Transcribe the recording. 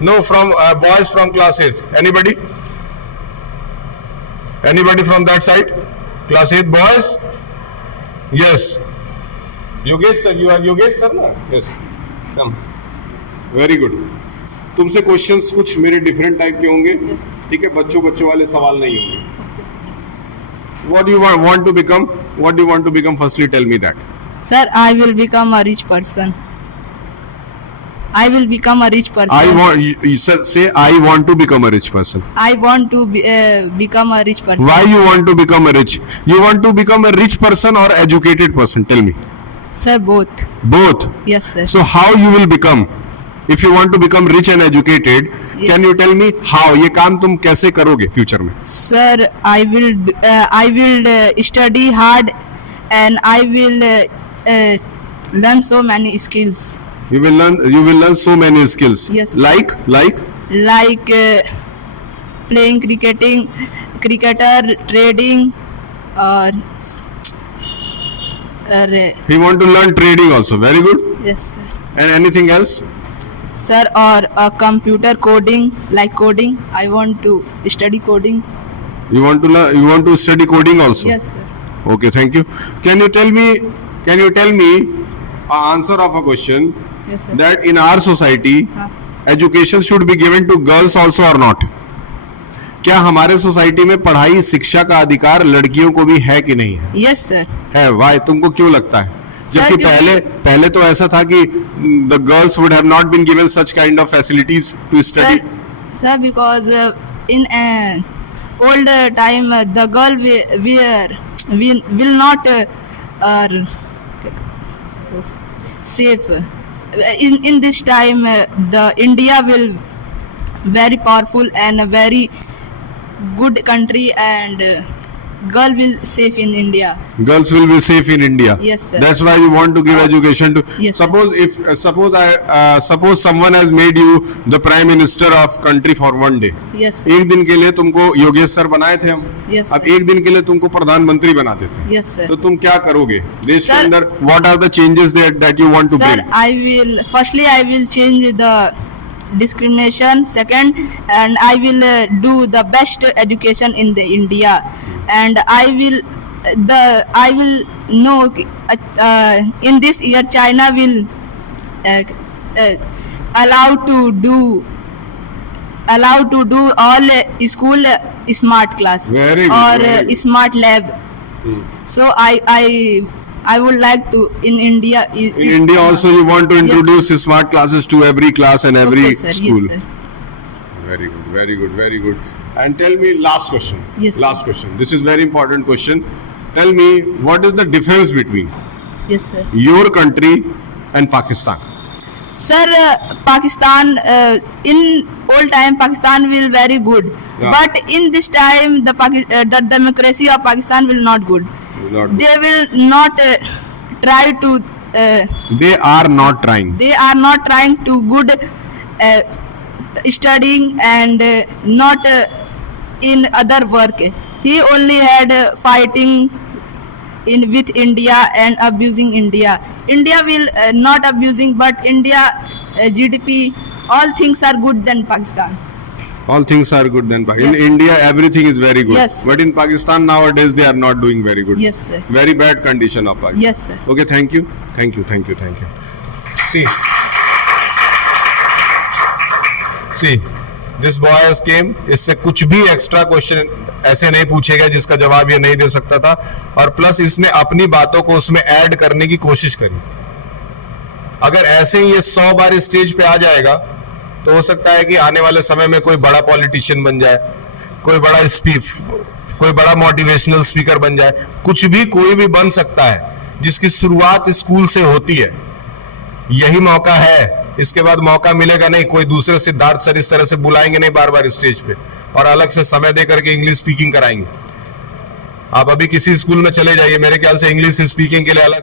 No, from boys from class 8. Anybody? Anybody from that side? Class 8 boys? Yes. Yogesh sir, you are Yogesh sir na? Yes. Come. Very good. तुमसे questions कुछ मेरे different type के होंगे, ठीक है? बच्चों वाले सवाल नहीं होंगे. What do you want to become? What do you want to become? Firstly, tell me that. Sir, I will become a rich person. I will become a rich person. I want. You say I want to become a rich person. I want to become a rich person. Why you want to become a rich? You want to become a rich person or educated person? Tell me. Sir, both. Both. Yes, sir. So how you will become? If you want to become rich and educated, yes. Can you tell me how? ये काम तुम कैसे करोगे future में? Sir, I will study hard and I will learn so many skills. You will learn so many skills. Yes. Like playing cricketer, trading, or he want to learn trading also. Very good. yes, sir. And anything else? Sir, or computer coding, like coding. I want to study coding. You want to learn? You want to study coding also? Yes, sir. Okay, thank you. Can you tell me an answer of a question? Yes, sir. That in our society, education should be given to girls also or not? क्या हमारे society में पढ़ाई शिक्षा का अधिकार लड़कियों को भी है कि नहीं है? Yes, sir. है. Why? तुमको क्यों लगता है? जबकि पहले तो ऐसा था कि the girls would have not been given such kind of facilities to study. Sir, because in old time the girl will not safe. In this time the India will very powerful and a very good country, and girl will safe in India. Girls will be safe in India. Yes, sir. That's why you want to give education to. Yes, suppose someone has made you the prime minister of country for one day. Yes, sir. एक दिन के लिए तुमको Yogesh sir बनाए थे हम. Yes, अब एक दिन के लिए तुमको प्रधानमंत्री बना देते. Yes, sir. तो तुम क्या करोगे देश के Sir, अंदर? What are the changes that you want to Sir, bring? I will change the discrimination. Second, and I will do the best education in the India, and I will know in this year China will allow to do all school smart class. Very good, or very good. smart lab. So I would like to in India. In India also you want to introduce smart classes to every class and every Okay, sir. school. Yes, sir. Very good, very good, very good. And tell me last question. Yes, sir. Last question. This is very important question. Tell me what is the difference between Yes, sir. your country and Pakistan? Sir, Pakistan in old time Pakistan will very good, Yeah. but in this time the democracy of Pakistan will not good. Not They will not try to. They are not trying. They are not trying to good studying and not in other work. He only had fighting with India and abusing India. India will not abusing, but India GDP all things are good than Pakistan. All things are good than Pakistan. Yes. In India everything is very good. Yes. But in Pakistan nowadays they are not doing very good. Yes, sir. Very bad condition of Pakistan. Yes, sir. Okay, thank you. See, this boy has came. इससे कुछ भी extra question ऐसे नहीं पूछेगा जिसका जवाब ये नहीं दे सकता था, और प्लस इसने अपनी बातों को उसमें ऐड करने की कोशिश करी. अगर ऐसे ही ये 100 बार स्टेज पे आ जाएगा तो हो सकता है कि आने वाले समय में कोई बड़ा पॉलिटिशियन बन जाए, कोई बड़ा मोटिवेशनल स्पीकर बन जाए. कुछ भी कोई भी बन सकता है जिसकी शुरुआत स्कूल से होती है. यही मौका है. इसके बाद मौका मिलेगा नहीं. कोई दूसरे सिद्धार्थ सर इस तरह से बुलाएंगे नहीं बार बार स्टेज पे और अलग से समय दे करके इंग्लिश स्पीकिंग कराएंगे. आप अभी किसी स्कूल में चले जाइए, मेरे ख्याल से इंग्लिश स्पीकिंग के लिए अलग